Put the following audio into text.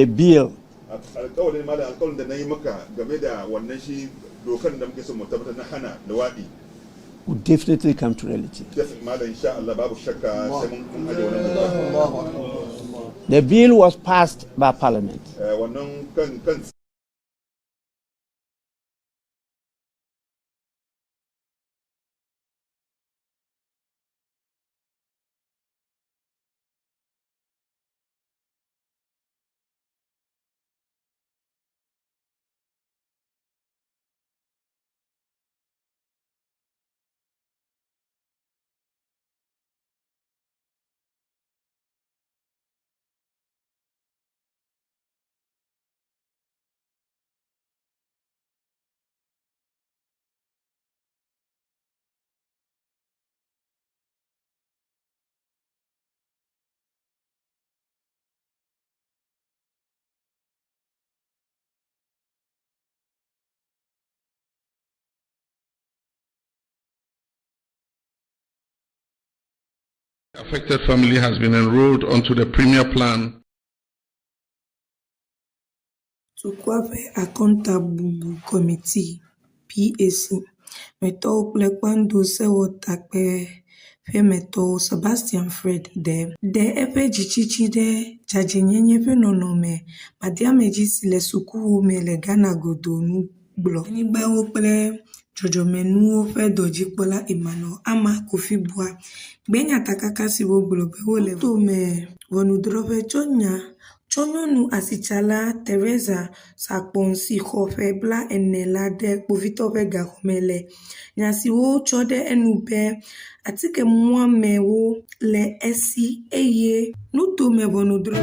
the bill alƙawarin malam alƙawarin da na yi maka game da wannan shi dokan da muke so mu tabbatar na hana luwaɗi would definitely come to reality. malam insha Allah babu shakka sai mun aje wannan doka. The bill was passed by Parliament. Wannan kan affected family has been enrolled onto the premier plan. Tukwafe Accountable Committee PAC Meto Plekwando Sewo Takpe Fe Meto Sebastian Fred de Epe Jichichi de Jajinyenye Fe Nonome Madia Mejisi le Suku me le Ghana Godonu Blo Nigba Ople Jojo Menu Fe Dojikpola Imano Ama Kofi Bua Benya Takakasi Wo Blo Be Wole To me Wonudrofe Chonyonu Asichala Teresa Sakponsi Khofe Bla Enela de Povitope Gahomele Nyasi wo chode enube atike muame wo le esi eye nuto me bonudro